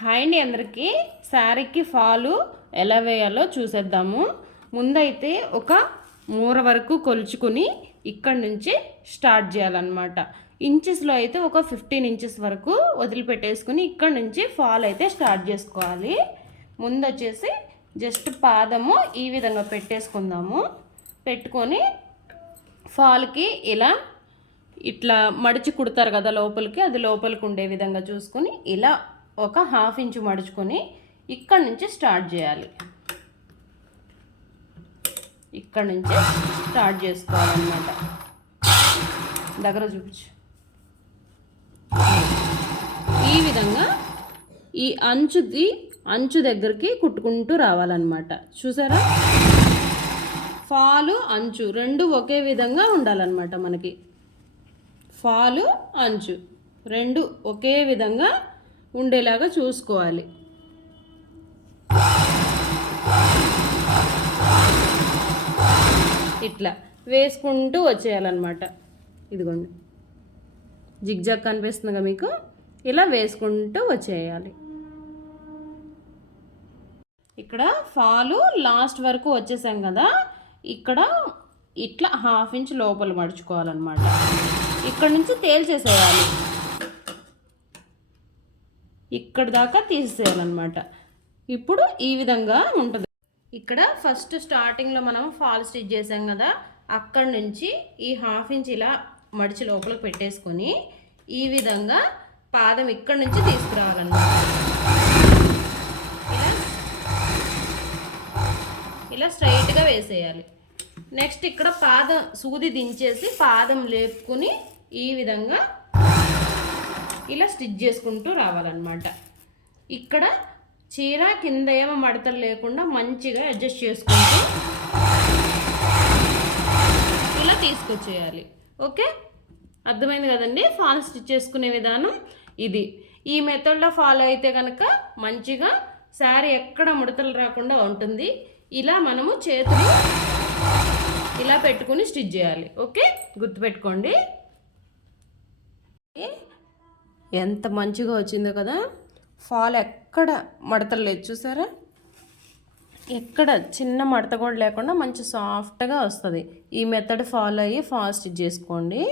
Hi అండి అందరికీ. శారీకి ఫాలు ఎలా వేయాలో చూసేద్దాము. ముందైతే ఒక మూర వరకు కొలుచుకుని ఇక్కడి నుంచి స్టార్ట్ చేయాలన్నమాట. ఇంచెస్లో అయితే ఒక 15 ఇంచెస్ వరకు వదిలిపెట్టేసుకుని ఇక్కడి నుంచి ఫాల్ అయితే స్టార్ట్ చేసుకోవాలి. ముందు వచ్చేసి జస్ట్ పాదము ఈ విధంగా పెట్టేసుకుందాము. పెట్టుకొని ఫాల్కి ఇలా ఇట్లా మడిచి కుడతారు కదా లోపలికి, అది లోపలికి ఉండే విధంగా చూసుకొని ఇలా ఒక 1/2 ఇంచు మడుచుకొని ఇక్కడ నుంచి స్టార్ట్ చేయాలి. ఇక్కడ నుంచి స్టార్ట్ చేసుకోవాలన్నమాట. దగ్గర చూపించు. ఈ విధంగా ఈ అంచు దగ్గరికి కుట్టుకుంటూ రావాలన్నమాట. చూసారా, ఫాలు అంచు రెండు ఒకే విధంగా ఉండాలన్నమాట. మనకి ఫాలు అంచు రెండు ఒకే విధంగా ఉండేలాగా చూసుకోవాలి. ఇట్లా వేసుకుంటూ వచ్చేయాలన్నమాట. ఇదిగోండి, జిగ్జాగ్ కనిపిస్తుందిగా మీకు, ఇలా వేసుకుంటూ వచ్చేయాలి. ఇక్కడ ఫాలు లాస్ట్ వరకు వచ్చేసాం కదా, ఇక్కడ ఇట్లా 1/2 ఇంచ్ లోపల మడుచుకోవాలన్నమాట. ఇక్కడ నుంచి తేల్చేసేయాలి, ఇక్కడ దాకా తీసేయాలన్నమాట. ఇప్పుడు ఈ విధంగా ఉంటుంది. ఇక్కడ ఫస్ట్ స్టార్టింగ్లో మనం ఫాల్ స్టిచ్ చేసాం కదా, అక్కడి నుంచి ఈ 1/2 ఇంచ్ ఇలా మడిచి లోపలికి పెట్టేసుకొని ఈ విధంగా పాదం ఇక్కడి నుంచి తీసుకురావాలన్నమాట. ఇలా స్ట్రైట్గా వేసేయాలి. నెక్స్ట్ ఇక్కడ పాదం సూది దించేసి పాదం లేపుకుని ఈ విధంగా ఇలా స్టిచ్ చేసుకుంటూ రావాలన్నమాట. ఇక్కడ చీర కింద ఏమో మడతలు లేకుండా మంచిగా అడ్జస్ట్ చేసుకుంటూ ఇలా తీసుకొచ్చేయాలి. ఓకే, అర్థమైంది కదండి. ఫాల్ స్టిచ్ చేసుకునే విధానం ఇది. ఈ మెథడ్లో ఫాలో అయితే కనుక మంచిగా శారీ ఎక్కడ ముడతలు రాకుండా ఉంటుంది. ఇలా మనము చేతులు ఇలా పెట్టుకుని స్టిచ్ చేయాలి. ఓకే, గుర్తుపెట్టుకోండి. ఎంత మంచిగా వచ్చిందో కదా, ఫాల్ ఎక్కడ మడతలు లేదు చూసారా, ఎక్కడ చిన్న మడత కూడా లేకుండా మంచి సాఫ్ట్గా వస్తుంది. ఈ మెథడ్ ఫాలో అయ్యి ఫాల్ స్టిచ్ చేసుకోండి.